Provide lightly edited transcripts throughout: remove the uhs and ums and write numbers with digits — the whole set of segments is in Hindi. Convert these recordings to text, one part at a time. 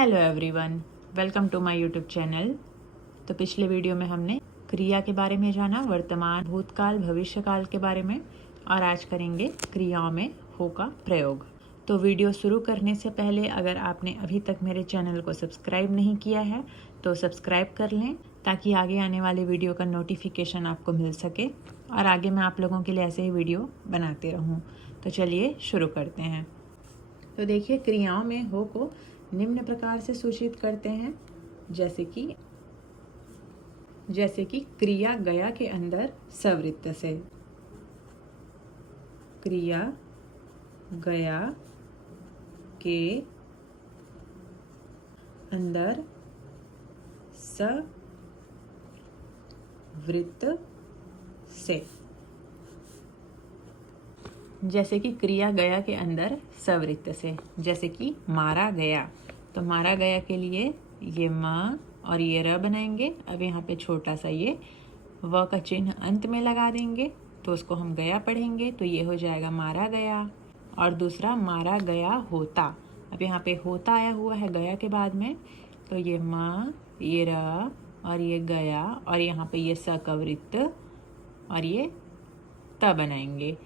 Hello everyone, welcome to my YouTube channel. तो पिछले वीडियो में हमने क्रिया के बारे में जाना, वर्तमान, भूतकाल, भविष्यकाल के बारे में, और आज करेंगे क्रियाओं में हो का प्रयोग। तो वीडियो शुरू करने से पहले अगर आपने अभी तक मेरे चैनल को सब्सक्राइब नहीं किया है तो सब्सक्राइब कर लें ताकि आगे आने वाले वीडियो का नोटिफिकेशन आपको मिल सके और आगे मैं आप लोगों के लिए ऐसे ही वीडियो बनाते रहूँ। तो चलिए शुरू करते हैं। तो देखिए, क्रियाओं में हो को निम्न प्रकार से सूचित करते हैं, जैसे कि क्रिया गया के अंदर सवृत्त से। क्रिया गया के अंदर सवृत्त से। जैसे कि क्रिया गया के अंदर सवृत्त से, जैसे कि मारा गया। तो मारा गया के लिए ये म और ये र बनाएंगे। अब यहाँ पे छोटा सा ये व का चिन्ह अंत में लगा देंगे तो उसको हम गया पढ़ेंगे, तो ये हो जाएगा मारा गया। और दूसरा मारा गया होता। अब यहाँ पे होता आया हुआ है गया के बाद में, तो ये म, ये र और ये गया और यहाँ पे ये स का वृत्त और ये त बनाएंगे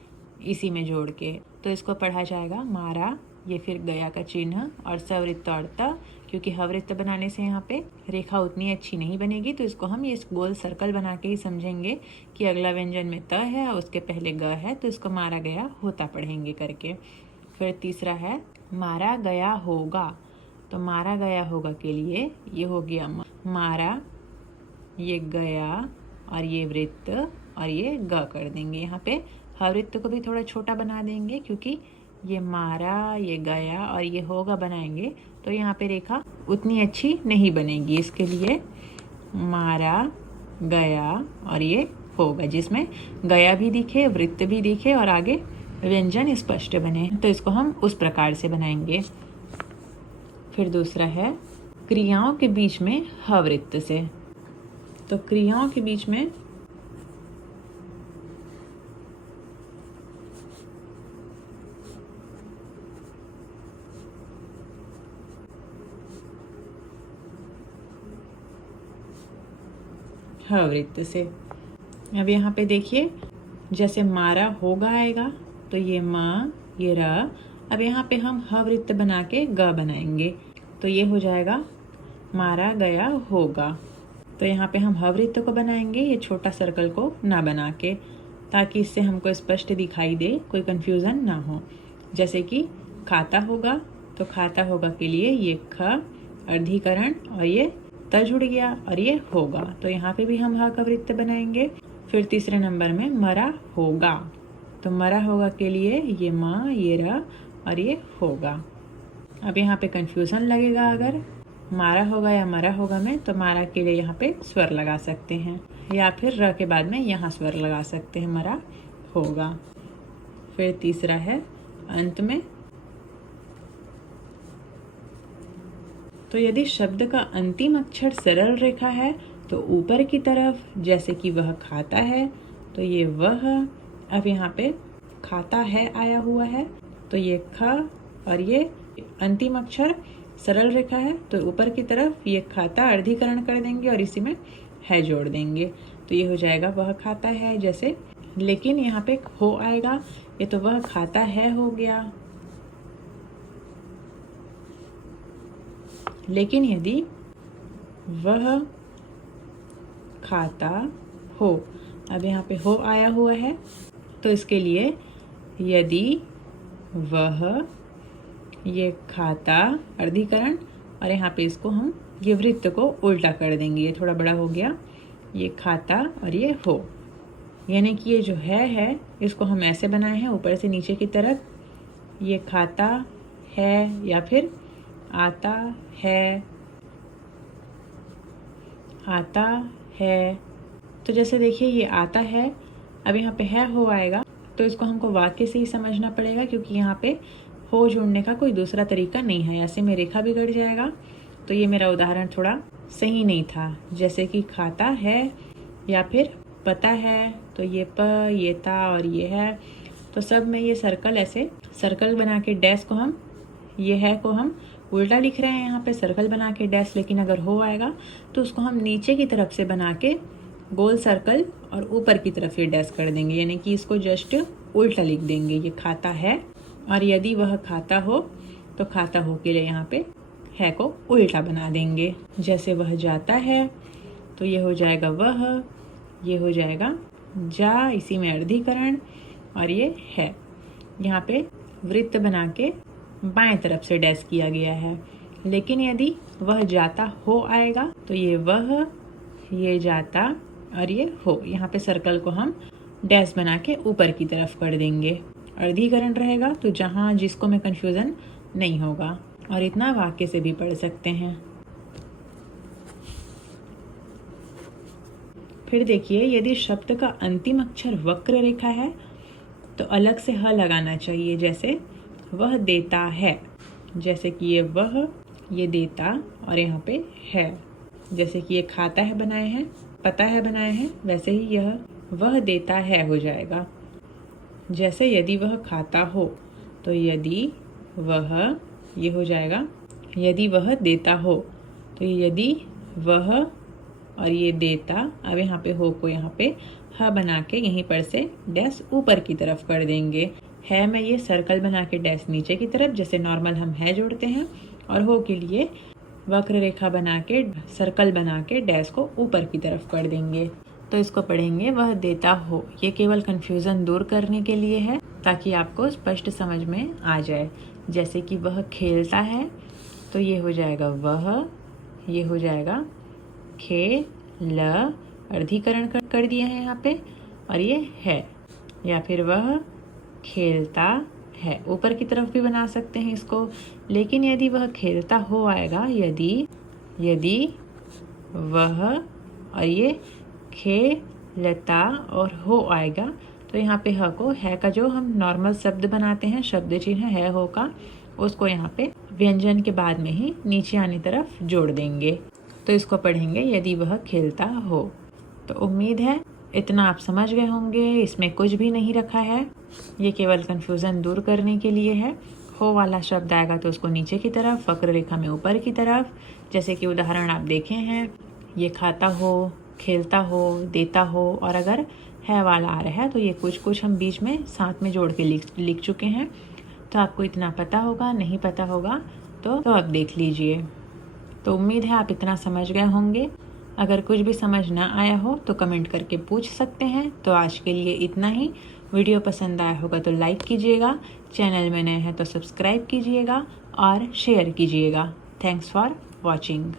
इसी में जोड़ के। तो इसको पढ़ा जाएगा मारा, ये फिर गया का चिन्ह और सवृत्त और त। क्योंकि हवृत्त बनाने से यहाँ पे रेखा उतनी अच्छी नहीं बनेगी, तो इसको हम ये गोल सर्कल बना के ही समझेंगे कि अगला व्यंजन में त है और उसके पहले ग है, तो इसको मारा गया होता पढ़ेंगे करके। फिर तीसरा है मारा गया होगा। तो मारा गया होगा के लिए ये हो गया मारा, ये गया और ये वृत्त और ये ग कर देंगे। यहाँ पे हवृत्त को भी थोड़ा छोटा बना देंगे क्योंकि ये मारा, ये गया और ये होगा बनाएंगे तो यहाँ पे रेखा उतनी अच्छी नहीं बनेगी। इसके लिए मारा गया और ये होगा, जिसमें गया भी दिखे, वृत्त भी दिखे और आगे व्यंजन स्पष्ट बने। तो इसको हम उस प्रकार से बनाएंगे। फिर दूसरा है क्रियाओं के बीच में हवृत्त से। तो क्रियाओं के बीच में हवृत्त से। अब यहाँ पे देखिए, जैसे मारा होगा आएगा तो ये मा, ये रा। अब यहाँ पे हम हवृत्त बना के ग बनाएंगे, तो ये हो जाएगा मारा गया होगा। तो यहाँ पे हम हवृत्त को बनाएंगे, ये छोटा सर्कल को ना बना के, ताकि इससे हमको स्पष्ट दिखाई दे, कोई कंफ्यूजन ना हो। जैसे कि खाता होगा, तो खाता होगा के लिए ये ख अर्धीकरण और ये त जुड़ गया और ये होगा, तो यहाँ पे भी हम ह का वृत्त बनाएंगे। फिर तीसरे नंबर में मरा होगा। तो मरा होगा के लिए ये म, ये र और ये होगा। अब यहाँ पे कंफ्यूजन लगेगा, अगर मारा होगा या मरा होगा में, तो मारा के लिए यहाँ पे स्वर लगा सकते हैं या फिर र के बाद में यहाँ स्वर लगा सकते हैं, मरा होगा। फिर तीसरा है अंत में। तो यदि शब्द का अंतिम अक्षर सरल रेखा है तो ऊपर की तरफ, जैसे कि वह खाता है, तो ये वह। अब यहाँ पे खाता है आया हुआ है, तो ये ख और ये अंतिम अक्षर सरल रेखा है, तो ऊपर की तरफ ये खाता अर्धीकरण कर देंगे और इसी में है जोड़ देंगे, तो ये हो जाएगा वह खाता है जैसे। लेकिन यहाँ पे हो आएगा, ये तो वह खाता है हो गया। लेकिन यदि वह खाता हो, अब यहाँ पे हो आया हुआ है, तो इसके लिए यदि वह, ये खाता अर्धीकरण और यहाँ पे इसको हम ये वृत्त को उल्टा कर देंगे, ये थोड़ा बड़ा हो गया, ये खाता और ये हो। यानी कि ये जो है इसको हम ऐसे बनाए हैं ऊपर से नीचे की तरफ, ये खाता है या फिर आता है, आता है। तो जैसे देखिए ये आता है, अब यहाँ पे है हो आएगा, तो इसको हमको वाक्य से ही समझना पड़ेगा क्योंकि यहाँ पे हो जोड़ने का कोई दूसरा तरीका नहीं है, ऐसे में रेखा बिगड़ जाएगा। तो ये मेरा उदाहरण थोड़ा सही नहीं था, जैसे कि खाता है या फिर पता है, तो ये प, ये ता और ये है। तो सब में ये सर्कल, ऐसे सर्कल बना के डैश को हम ये है को हम उल्टा लिख रहे हैं यहाँ पे सर्कल बना के डैश, लेकिन अगर हो आएगा तो उसको हम नीचे की तरफ से बना के गोल सर्कल और ऊपर की तरफ ये डैश कर देंगे, यानी कि इसको जस्ट उल्टा लिख देंगे। ये खाता है, और यदि वह खाता हो तो खाता हो के लिए यहाँ पे है को उल्टा बना देंगे। जैसे वह जाता है तो ये हो जाएगा वह, ये हो जाएगा जा, इसी में अर्धीकरण, और ये है। यहाँ पे वृत्त बना के बाएं तरफ से डैश किया गया है। लेकिन यदि वह जाता हो आएगा तो ये वह, ये जाता और ये हो। यहाँ पे सर्कल को हम डैश बना के ऊपर की तरफ कर देंगे। अर्धीकरण रहेगा तो जहाँ जिसको में कंफ्यूजन नहीं होगा, और इतना वाक्य से भी पढ़ सकते हैं। फिर देखिए, यदि शब्द का अंतिम अक्षर वक्र रेखा है तो अलग से ह लगाना चाहिए। जैसे वह देता है, जैसे कि ये वह, ये देता और यहाँ पे है। जैसे कि ये खाता है बनाए हैं, पता है बनाए हैं, वैसे ही यह वह देता है हो जाएगा। जैसे यदि वह खाता हो तो यदि वह, ये हो जाएगा यदि वह देता हो, तो यदि वह और ये देता। अब यहाँ पे हो को यहाँ पे ह बना के यहीं पर से डैश ऊपर की तरफ कर देंगे। है में ये सर्कल बना के डैश नीचे की तरफ, जैसे नॉर्मल हम है जोड़ते हैं, और हो के लिए वक्र रेखा बना के सर्कल बना के डैश को ऊपर की तरफ कर देंगे। तो इसको पढ़ेंगे वह देता हो। ये केवल कंफ्यूजन दूर करने के लिए है, ताकि आपको स्पष्ट समझ में आ जाए। जैसे कि वह खेलता है तो ये हो जाएगा वह, ये हो जाएगा खेल, अर्धीकरण कर दिया है यहाँ पे, और ये है। या फिर वह खेलता है, ऊपर की तरफ भी बना सकते हैं इसको। लेकिन यदि वह खेलता हो आएगा, यदि वह और ये खेलता और हो आएगा, तो यहाँ पे ह को, है का जो हम नॉर्मल शब्द बनाते हैं, शब्द चिन्ह है हो का, उसको यहाँ पे व्यंजन के बाद में ही नीचे आने तरफ जोड़ देंगे। तो इसको पढ़ेंगे यदि वह खेलता हो। तो उम्मीद है इतना आप समझ गए होंगे। इसमें कुछ भी नहीं रखा है, ये केवल कंफ्यूजन दूर करने के लिए है। हो वाला शब्द आएगा तो उसको नीचे की तरफ, वक्र रेखा में ऊपर की तरफ। जैसे कि उदाहरण आप देखे हैं, ये खाता हो, खेलता हो, देता हो, और अगर है वाला आ रहा है तो ये कुछ हम बीच में साथ में जोड़ के लिख चुके हैं। तो आपको इतना पता होगा, नहीं पता होगा तो आप देख लीजिए। तो उम्मीद है आप इतना समझ गए होंगे। अगर कुछ भी समझ ना आया हो तो कमेंट करके पूछ सकते हैं। तो आज के लिए इतना ही। वीडियो पसंद आया होगा तो लाइक कीजिएगा, चैनल में नए हैं तो सब्सक्राइब कीजिएगा और शेयर कीजिएगा। Thanks for watching.